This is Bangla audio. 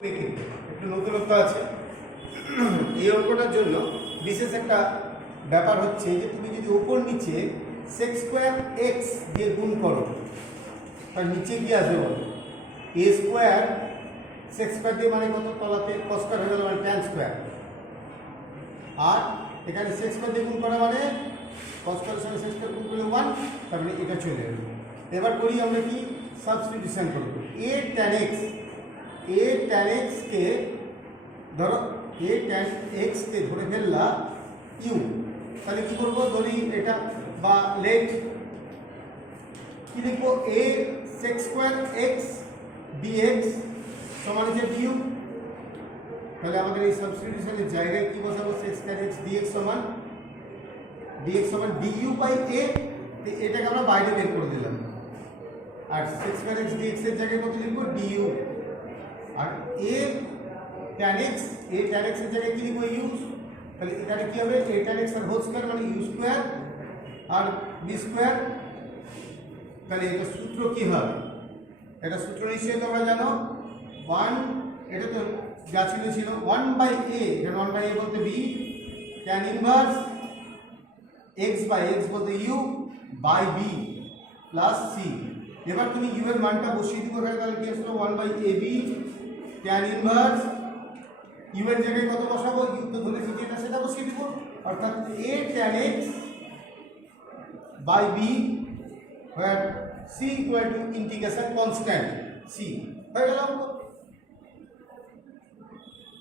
একটু নতুনত্ব আছে এই অঙ্কটার জন্য বিশেষ একটা ব্যাপার হচ্ছে যে তুমি যদি উপর নিচে সেক স্কোয়ার এক্স দিয়ে গুণ করো তার নিচে কি আসবে বলো এ স্কোয়ার সেক স্কোয়ার দিয়ে মানে কত তলাতে কস স্কোয়ার হয়ে গেল মানে ট্যান স্কোয়ার আর এখানে সেক স্কোয়ার দিয়ে গুণ করা মানে কস স্কোয়ারের সঙ্গে সেক স্কোয়ার গুণ করলে 1 তার মানে এটা চলে এলো। এবার করি আমরা কি সাবস্টিটিউশন করব এ ট্যান এক্স এ ট্যান এক্স কে ধরো এ ট্যান এক্স কে ধরে ফেললা ইউ তাহলে কি করবো ধরি এটা বা লেট কি লিখবো এ সেক স্কোয়ার এক্স ডিএক্স সমান হচ্ছে ডিউ। তাহলে আমাদের এই সাবস্টিটিউশনের জায়গায় কি বসাবো সেক স্কোয়ার এক্স ডিএক্স সমান ডিইউ বাই এ, এটাকে আমরা বাইরে বের করে দিলাম আর সেক স্কোয়ার এক্স ডিএক্স এর জায়গায় কত লিখবো ডিইউ আর এ ট্যান এক্স এর জায়গায় কি লিখবো ইউ। তাহলে এখানে কি হবে এ ট্যান এক্স আর হোল স্কয়ার মানে ইউ স্কয়ার আর বি স্কয়ার। তাহলে এটা সূত্র কি হবে এটা সূত্র নিশ্চয়ই তোমরা জানো 1 এটা তো যা ছিল 1 বাই এ এখানে 1 বাই এ বলতে b tan inverse x by x বলতে u by b plus c. এবার তুমি ইউ এর মানটা বসিয়ে দিবো এখানে তাহলে কি আসলো 1 by a b tan inverse u এর জায়গায় কত বসাবো ইউ তো ধরেছি যেটা সেটা বসিয়ে দিব অর্থাৎ a tan x by b where c equal to integration constant c হয়ে গেল।